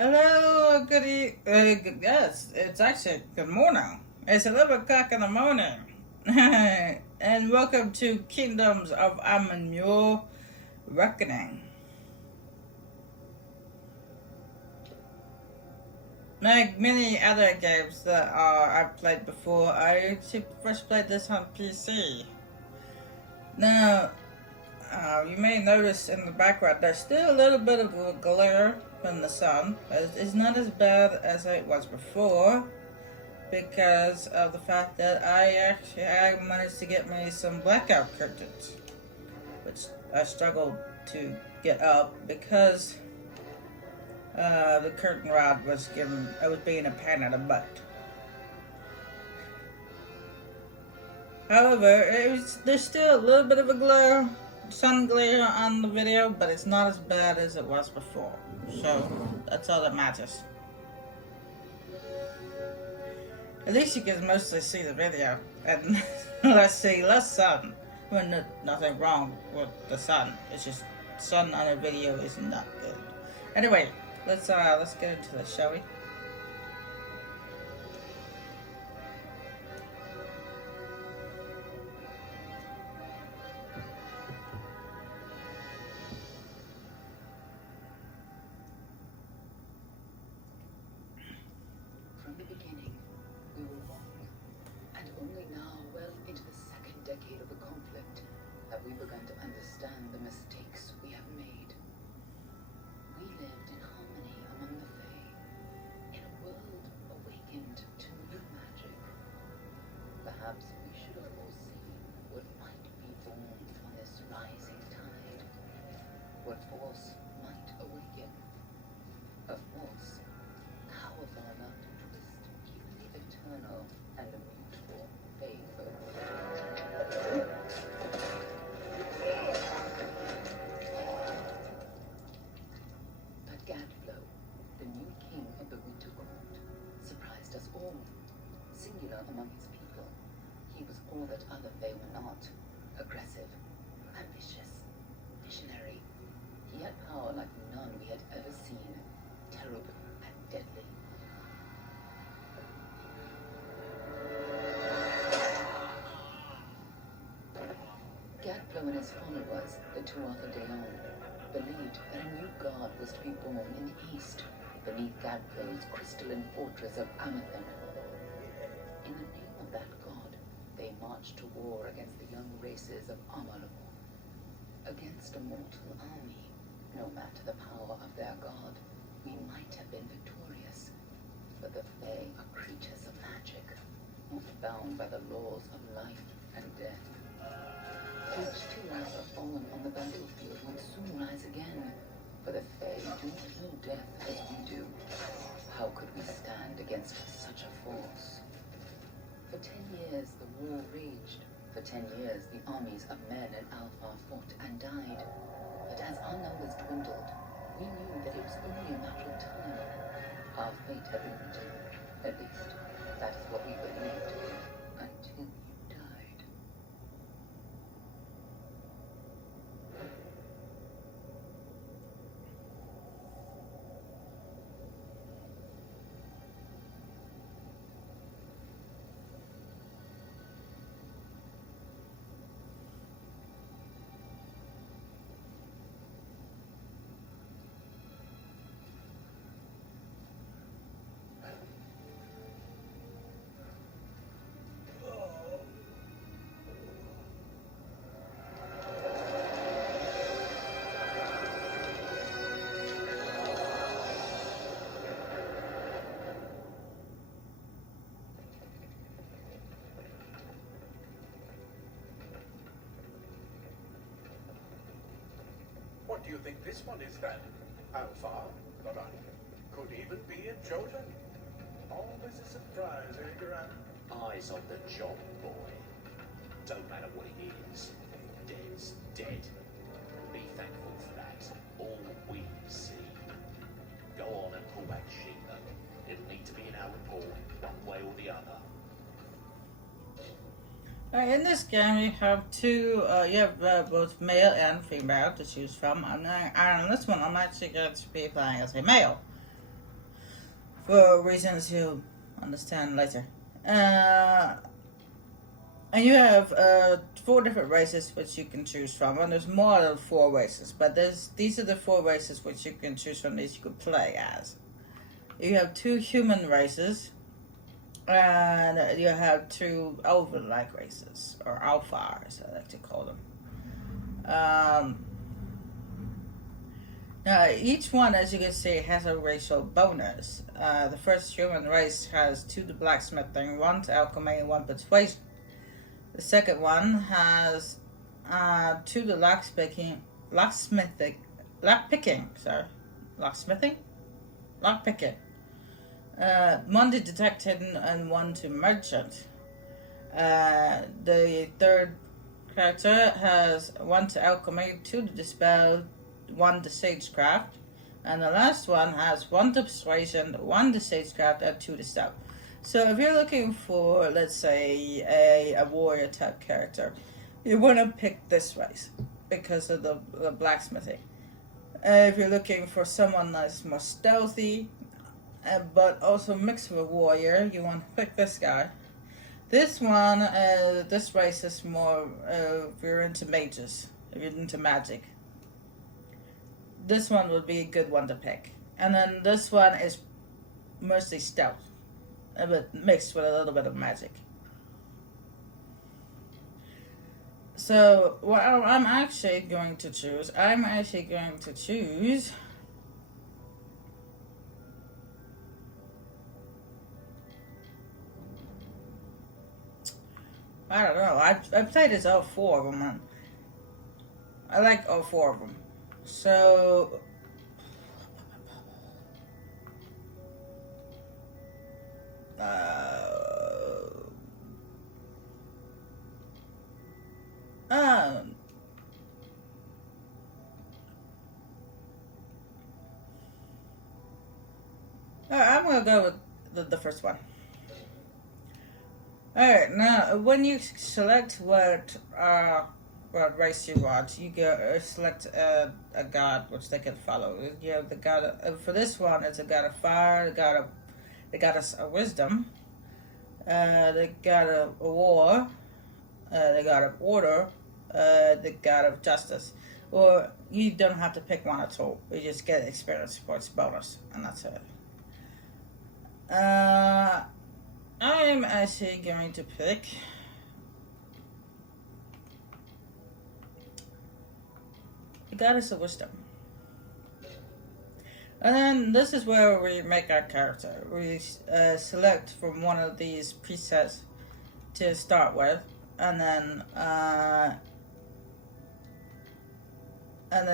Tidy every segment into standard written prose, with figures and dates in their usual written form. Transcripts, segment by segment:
Hello, yes, it's actually good morning. It's 11 o'clock in the morning. And welcome to Kingdoms of Amalur Reckoning. Like many other games that I've played before, I first played this on PC. Now, you may notice in the background there's still a little bit of a glare from the sun. It's not as bad as it was before because of the fact that I managed to get me some blackout curtains, which I struggled to get up because the curtain rod was being a pain in the butt. However, there's still a little bit of a glare, sun glare on the video, but it's not as bad as it was before. So that's all that matters. At least you can mostly see the video, and let's see less sun. Well, nothing wrong with the sun. It's just sun on a video is not good. Anyway, let's get into this, shall we? From the beginning, we were one, and only now, well into the second decade of the conflict, have we begun to understand the mistakes we have made. We lived in harmony among the Fae, in a world awakened to new magic. Perhaps we should have foreseen what might be born from this rising tide, what force might awaken, a force powerful enough to twist even the eternal and the beautiful faithful. But Gadflow, the new king of the Winter Court, surprised us all. Singular among his people, he was all that other Fae were not. Aggressive, ambitious, visionary. He had power like none we had ever seen. Terrible and deadly. Gadflow and his followers, the Tuatha De Long, believed that a new god was to be born in the east, beneath Gadflow's crystalline fortress of Amalur. In the name of that god, they marched to war against the young races of Amalur, against a mortal army. No matter the power of their god, we might have been victorious, but the Fae are creatures of magic, not bound by the laws of life and death. Each tyranny have fallen on the battlefield will soon rise again, for the Fae do not know death as we do. How could we stand against such a force? For 10 years the war raged. For 10 years the armies of men and Alpha fought and died. But as our numbers dwindled, we knew that it was only a matter of time. Our fate had been written. At least, that is what we believed, until you died. What do you think this one is then? Alpha? Right. Could even be a Jotan. Always a surprise, eh, Duran? Eyes on the job, boy. Don't matter what it is. Dead's dead. Be thankful for that. All we see. Go on and pull back Sheila. It'll need to be in our report, one way or the other. In this game, you have both male and female to choose from. And on this one, I'm actually going to be playing as a male. for reasons you'll understand later. And you have 4 different races which you can choose from, and there's more than 4 races, but these are the 4 races which you can choose from, these you could play as. You have 2 human races, and you have 2 elven-like races, or alpha, as I like to call them. Now, each one, as you can see, has a racial bonus. The first human race has 2 to blacksmithing, 1 to alchemy, and 1 persuasion. The second one has 2 to lockpicking, 1 to detecting, and 1 to merchant. The third character has 1 to alchemy, 2 to dispel, 1 to sagecraft, and the last one has 1 to persuasion, 1 to sagecraft, and 2 to stealth. So if you're looking for, let's say, a warrior type character, you want to pick this race because of the blacksmithing. If you're looking for someone that's more stealthy, but also mixed with a warrior, you want to pick this guy. This one, this race is more if you're into mages, if you're into magic. This one would be a good one to pick. And then this one is mostly stealth, but mixed with a little bit of magic. So what I'm actually going to choose, I don't know. I've played as all 4 of them, and I like all 4 of them. So I'm gonna go with the first one. Alright, now when you select what race you want, you go select a god which they can follow. You have the god for this one. It's a god of fire, the goddess of wisdom, the god of war, the god of order, the god of justice. Or you don't have to pick one at all. You just get experience points bonus, and that's it. I'm actually going to pick the goddess of wisdom. And then this is where we make our character. We select from one of these presets to start with, and then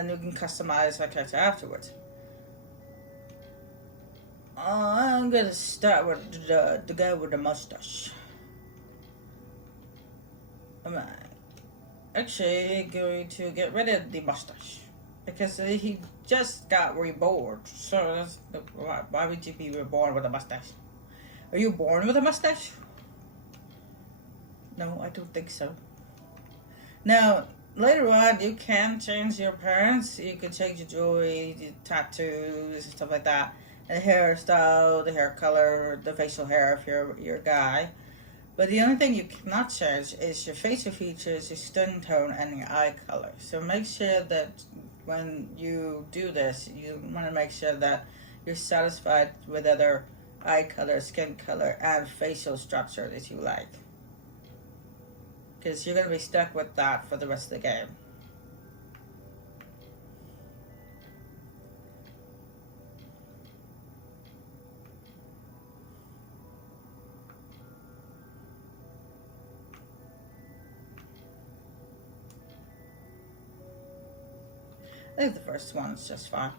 you can customize our character afterwards. I'm gonna start with the guy with the mustache. I'm actually going to get rid of the mustache because he just got reborn. So why would you be reborn with a mustache? Are you born with a mustache? No, I don't think so. Now, later on, you can change your appearance. You can change your jewelry, your tattoos, stuff like that. The hairstyle, the hair color, the facial hair if you're a guy. But the only thing you cannot change is your facial features, your skin tone, and your eye color. So make sure that when you do this, you want to make sure that you're satisfied with other eye color, skin color, and facial structure that you like. Because you're going to be stuck with that for the rest of the game. I think the first one is just fine.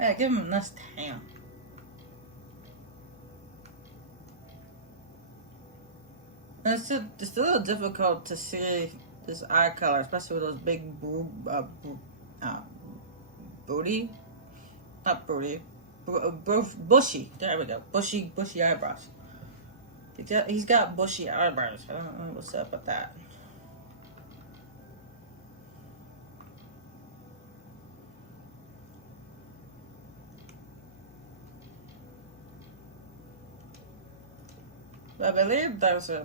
Yeah, give him a nice tan. It's a little difficult to see this eye color, especially with those big booty, not booty, bushy. There we go, bushy eyebrows. He's got bushy eyebrows. I don't know what's up with that. I believe there's a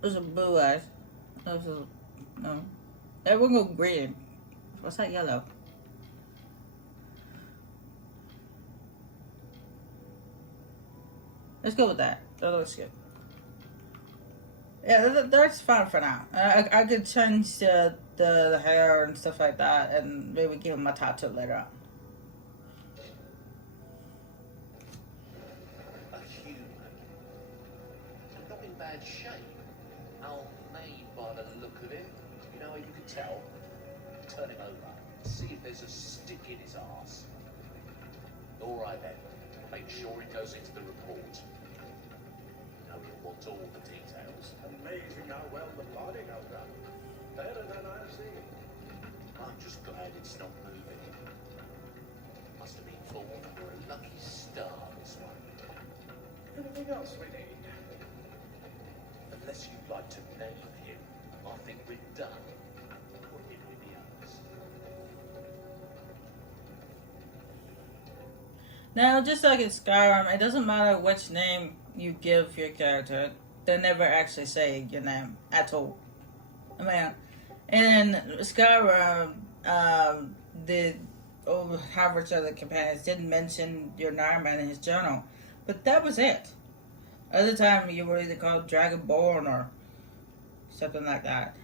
blue eye. There's a no. That one go green. What's that yellow? Let's go with that. That looks good. Yeah, that's fine for now. I could change the hair and stuff like that, and maybe give him a tattoo later on. A human. Not in bad shape. Made by the look of it. You know, you can tell. Turn him over. See if there's a stick in his arse. All right then. Make sure it goes into the report. You know, you'll want all the details. Amazing how well the body held up. Better than I've seen. I'm just glad it's not moving. Must have been born under a lucky star, this one. Anything else we need? Unless you'd like to name him, I think we're done. Put him with the others. Now, just like in Skyrim, it doesn't matter which name you give your character. They never actually say your name at all. I mean, in Skyrim, the average of the companions didn't mention your name in his journal, but that was it. Other time you were either called Dragonborn or something like that,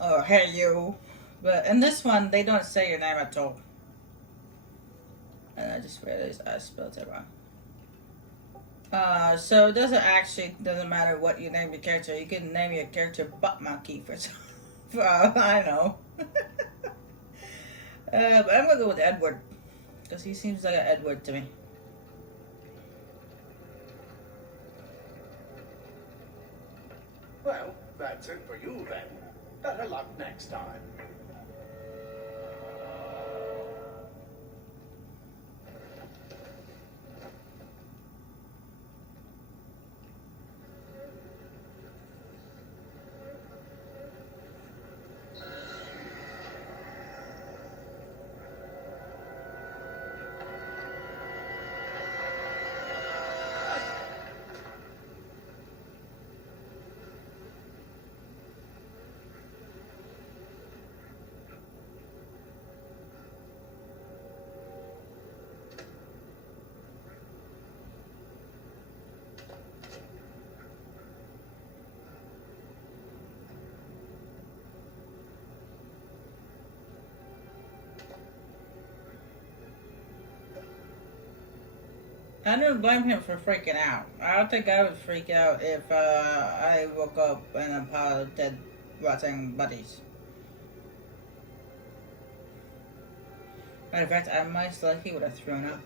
or Hey You. But in this one, they don't say your name at all. And I just realized I spelled it wrong. So it doesn't matter what you name your character. You can name your character Butt Monkey for all I know. But I'm gonna go with Edward, because he seems like an Edward to me. Well, that's it for you then. Better luck next time. I don't blame him for freaking out. I don't think I would freak out if I woke up in a pile of dead, rotting bodies. Matter of fact, I most likely would have thrown up.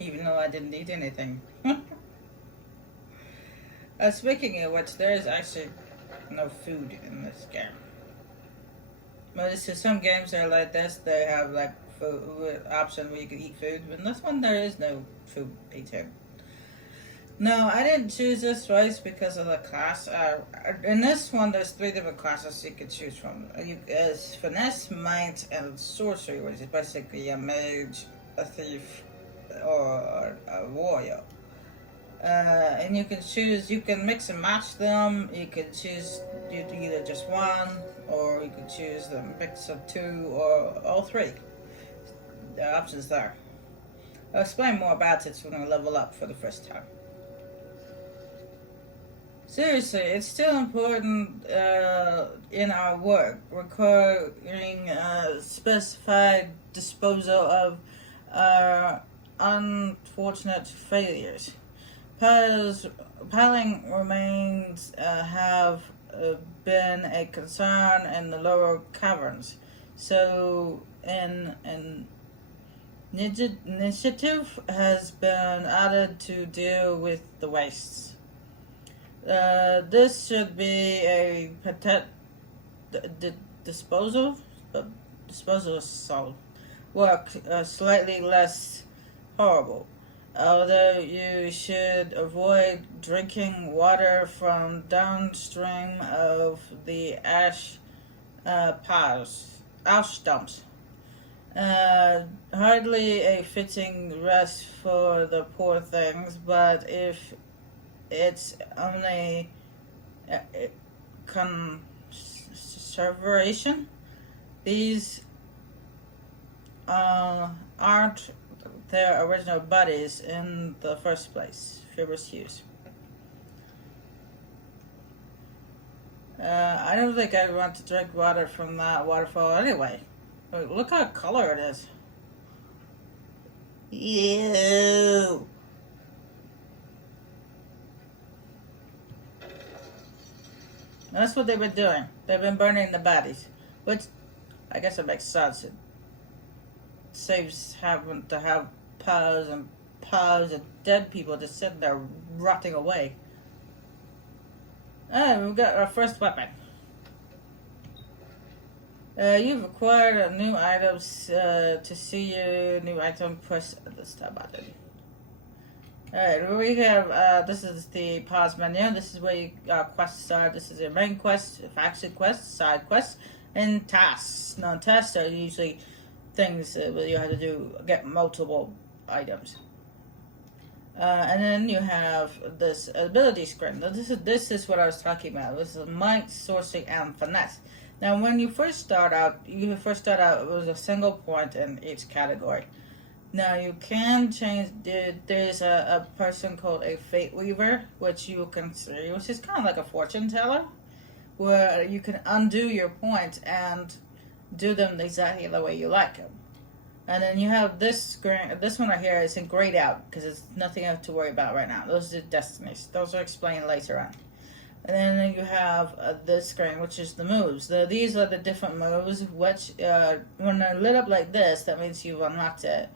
Even though I didn't eat anything. Speaking of which, there is actually no food in this game. But it's just some games that are like this, they have like food option where you can eat food. But in this one, there is no food eating. No, I didn't choose this race because of the class. In this one, there's 3 different classes you can choose from. It's Finesse, Might, and Sorcery, which is basically a mage, a thief, or a warrior. And you can choose, you can mix and match them. You can choose either just one, or you can choose the mix of 2, or all 3. There are options there. I'll explain more about it when I level up for the first time. Seriously, it's still important in our work, requiring specified disposal of unfortunate failures. Piling remains have been a concern in the lower caverns, so an initiative has been added to deal with the wastes. This should be a disposal work slightly less horrible. Although you should avoid drinking water from downstream of the ash dumps. Hardly a fitting rest for the poor things, but if it's only conservation, these aren't their original bodies in the first place. Fibrous Hughes. I don't think I want to drink water from that waterfall anyway. Look how color it is. Ew. That's what they've been doing. They've been burning the bodies. Which, I guess it makes sense. It saves having to have piles and piles of dead people just sitting there rotting away. And we've got our first weapon. You've acquired new items. To see your new item, press the start button. Alright, we have, this is the pause menu. This is where you, quests are. This is your main quest, faction quest, side quest, and tasks. Now, tasks are usually things where you have to do, get multiple items. And then you have this ability screen. Now, this is what I was talking about. This is might, sorcery, and finesse. Now, when you first start out, with a single point in each category. Now, you can change. There's a person called a Fate Weaver, which you can see, which is kind of like a fortune teller, where you can undo your points and do them exactly the way you like them. And then you have this screen. This one right here is in grayed out because it's nothing I have to worry about right now. Those are destinies. Those are explained later on. And then you have this screen, which is the moves. These are the different moves, which when they're lit up like this, that means you've unlocked it.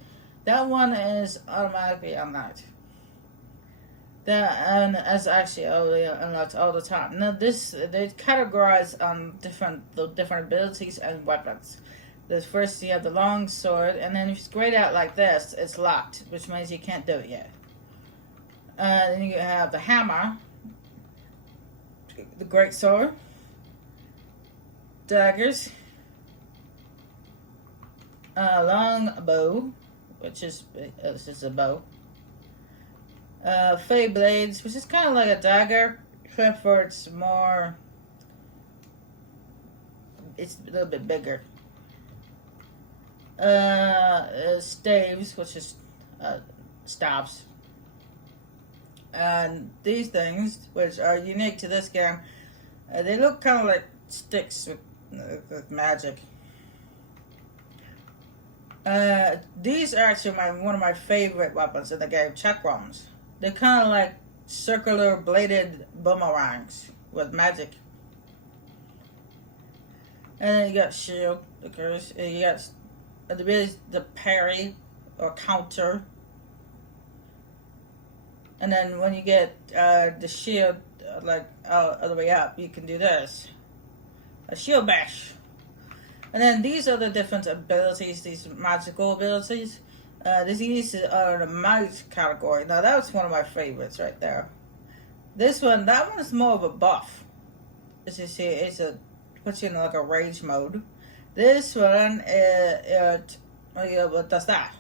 That one is automatically unlocked. That is actually only unlocked all the time. Now they categorize the different abilities and weapons. First you have the long sword, and then if it's grayed out like this, it's locked, which means you can't do it yet. Then you have the hammer, the great sword, daggers, long bow, which is this is a bow. Fey blades, which is kind of like a dagger, except for it's a little bit bigger. Staves, which is staves. And these things, which are unique to this game, they look kind of like sticks with magic. These are actually one of my favorite weapons in the game, chakrams. They're kind of like circular bladed boomerangs with magic. And then you got shield, of course. You got the parry or counter. And then when you get the shield all the way up, you can do this. A shield bash. And then these are the different abilities, these magical abilities. These are the might category. Now that was one of my favorites right there. That one is more of a buff. As you see, puts you in like a rage mode. This one, what does that?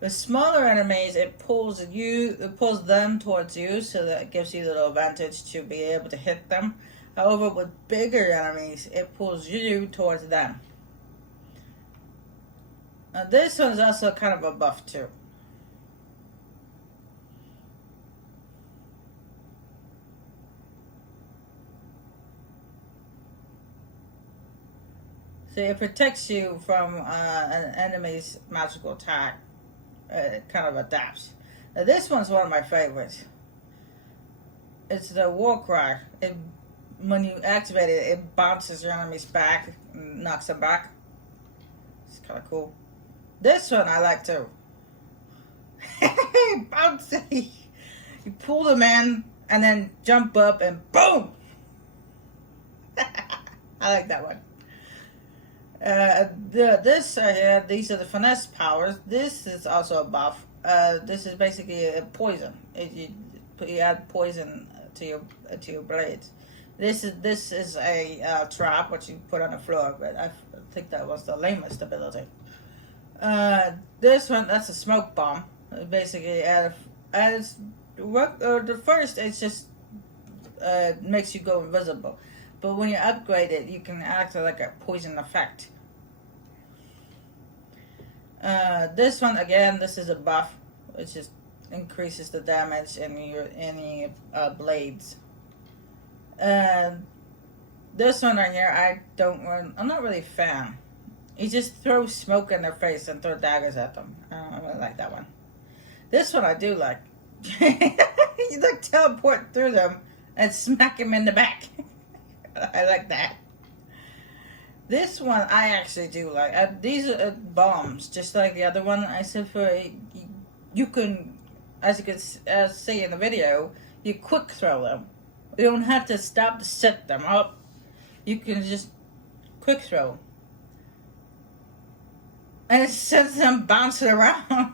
With smaller enemies, it pulls them towards you, so that it gives you the advantage to be able to hit them. However, with bigger enemies, it pulls you towards them. This one is also kind of a buff too. So it protects you from an enemy's magical attack. It kind of adapts. Now this one's one of my favorites. It's the war cry. When you activate it, it bounces your enemy's back, and knocks them back. It's kind of cool. This one I like too. Bouncy! You pull them in and then jump up and boom! I like that one. These are the Finesse Powers. This is also a buff. This is basically a poison. You add poison to your blades. This is a trap which you put on the floor, but I think that was the lamest ability. This one, that's a smoke bomb. Basically, the first, it's just makes you go invisible. But when you upgrade it, you can act like a poison effect. This one, again, this is a buff. It just increases the damage in any blades. And this one right here, I'm not really a fan. You just throw smoke in their face and throw daggers at them. I don't really like that one. This one I do like. You like teleport through them and smack them in the back. I like that. This one I actually do like. These are bombs, just like the other one. I said you can, as you can see in the video, you quick throw them. You don't have to stop to set them up. You can just quick throw. And it sends them bouncing around.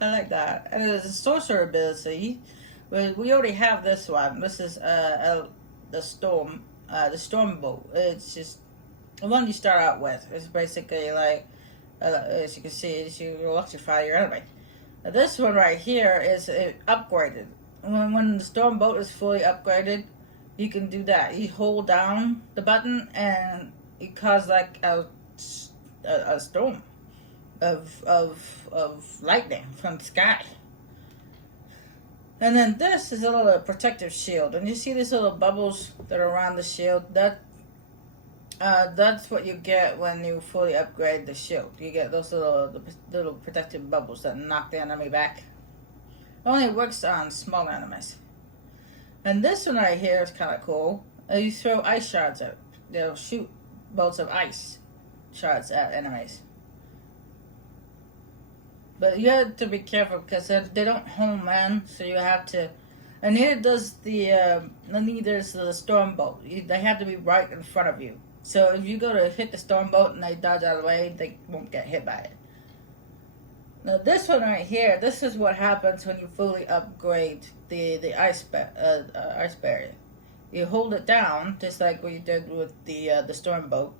I like that. And there's a sorcerer ability. We already have this one. This is the storm bolt. It's just the one you start out with. It's basically like, as you can see, you electrify your enemy. Now this one right here is upgraded. When the storm bolt is fully upgraded, you can do that. You hold down the button and it causes like a storm of lightning from the sky. And then this is a little protective shield, and you see these little bubbles that are around the shield. That's what you get when you fully upgrade the shield. You get those little protective bubbles that knock the enemy back. It only works on small enemies. And this one right here is kind of cool. You throw ice shards at it. They'll shoot bolts of ice shards at enemies. But you have to be careful because they don't home in, so you have to. And neither does the storm bolt. They have to be right in front of you. So if you go to hit the storm bolt and they dodge out of the way, they won't get hit by it. Now this one right here, this is what happens when you fully upgrade the ice barrier. You hold it down just like what you did with the storm bolt.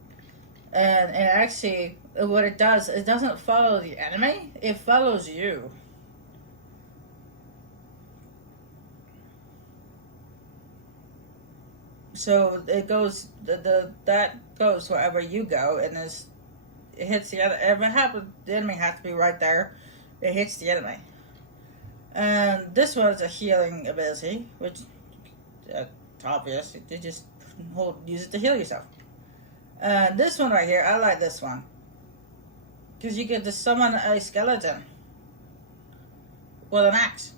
And actually, what it does, it doesn't follow the enemy, it follows you. So it goes, that goes wherever you go, and it hits the other. If it happens, the enemy has to be right there. It hits the enemy. And this one is a healing ability, which it's obvious. You just use it to heal yourself. This one right here, I like this one. Because you get to summon a skeleton with an axe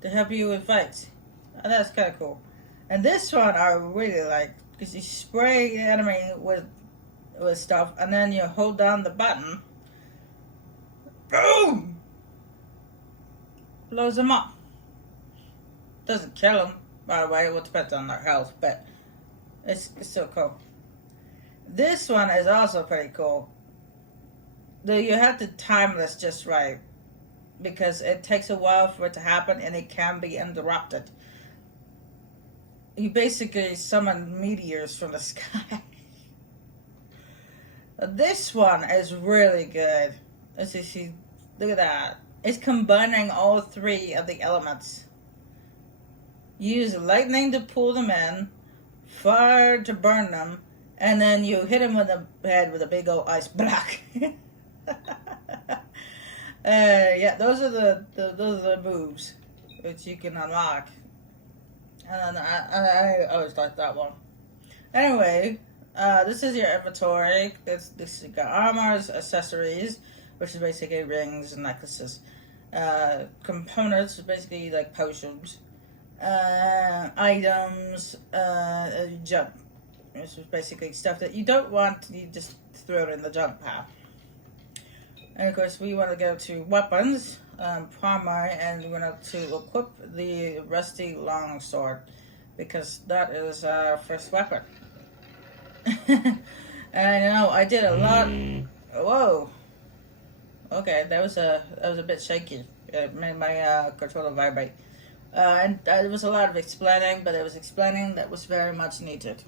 to help you in fights. And that's kind of cool. And this one I really like because you spray the enemy with stuff and then you hold down the button. Boom! Blows them up. Doesn't kill them, by the way. It will depend on their health, but it's still cool. This one is also pretty cool. Though you have to time this just right. Because it takes a while for it to happen and it can be interrupted. You basically summon meteors from the sky. This one is really good. Let's see, look at that. It's combining all three of the elements. Use lightning to pull them in, fire to burn them, and then you hit them with the head with a big old ice block. Yeah, those are the moves which you can unlock. And I always like that one. Anyway, this is your inventory. This you got armors, accessories, which is basically rings and necklaces. Components, basically like potions. Items, junk. This is basically stuff that you don't want, you just throw it in the junk pile. And of course we want to go to weapons, primary, and we want to equip the rusty longsword because that is our first weapon. And I know I did a lot. Whoa. Okay, that was a bit shaky. It made my controller vibrate. And there was a lot of explaining, but it was explaining that was very much needed.